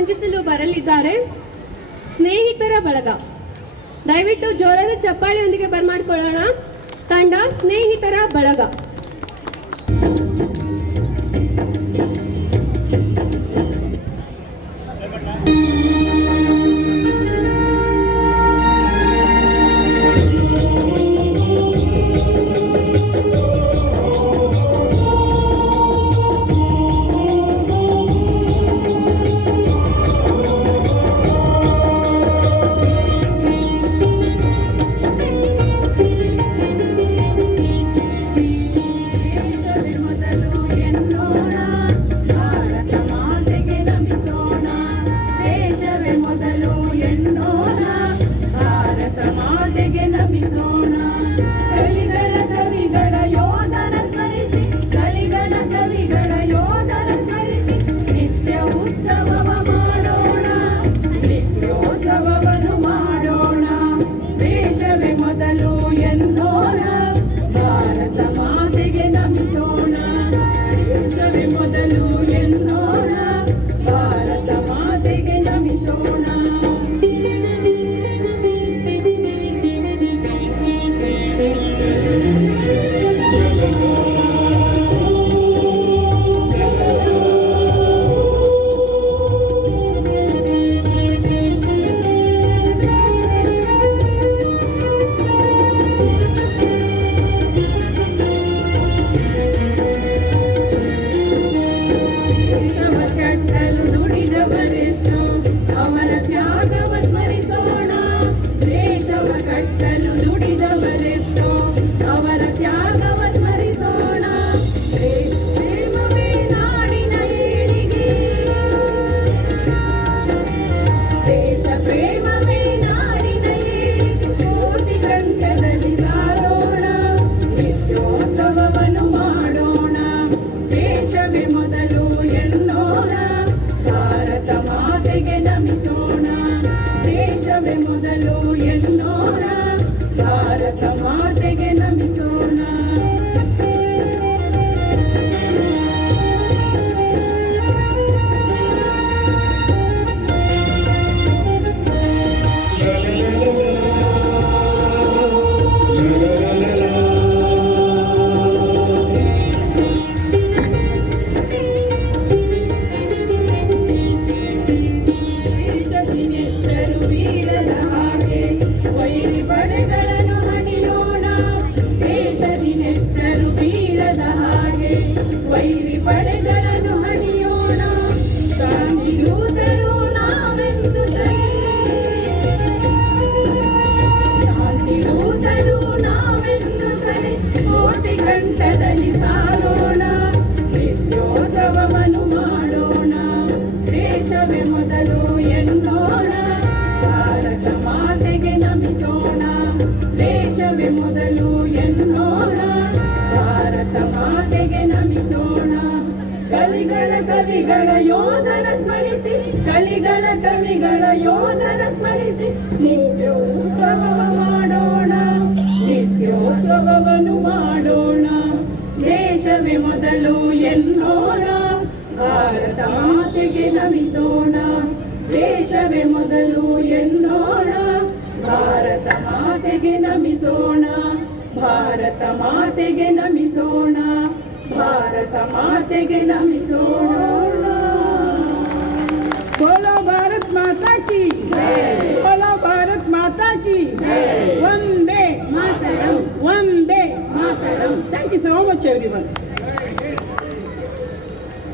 ವಂಚಿಸಲು ಬರಲಿದ್ದಾರೆ ಸ್ನೇಹಿತರ ಬಳಗ. ದಯವಿಟ್ಟು ಜೋರಾದ ಚಪ್ಪಾಳೆಯೊಂದಿಗೆ ಬರ್ಮಾಡ್ಕೊಳ್ಳೋಣ. ತಂಡ ಸ್ನೇಹಿತರ ಬಳಗ. ಕವಿಗಳ ಯೋಧನ ಸ್ಮರಿಸಿ ಕಲಿಗಳ ಕವಿಗಳ ಯೋಧನ ಸ್ಮರಿಸಿ ನಿತ್ಯೋತ್ಸವ ಮಾಡೋಣ, ನಿತ್ಯೋತ್ಸವವನ್ನು ಮಾಡೋಣ. ದೇಶವೇ ಮೊದಲು ಎನ್ನೋಣ, ಭಾರತ ಮಾತೆಗೆ ನಮಿಸೋಣ. ದೇಶವೇ ಮೊದಲು ಎನ್ನೋಣ, ಭಾರತ ಮಾತೆಗೆ ನಮಿಸೋಣ. ಭಾರತ ಮಾತೆಗೆ ನಮಿಸೋಣ, ಭಾರತ ಮಾತೆಗೆ ನಮಿಸೋಣ. बोलो भारत माता की, बोलो भारत माता की. Vande Mataram, Vande Mataram. Thank you so much everyone.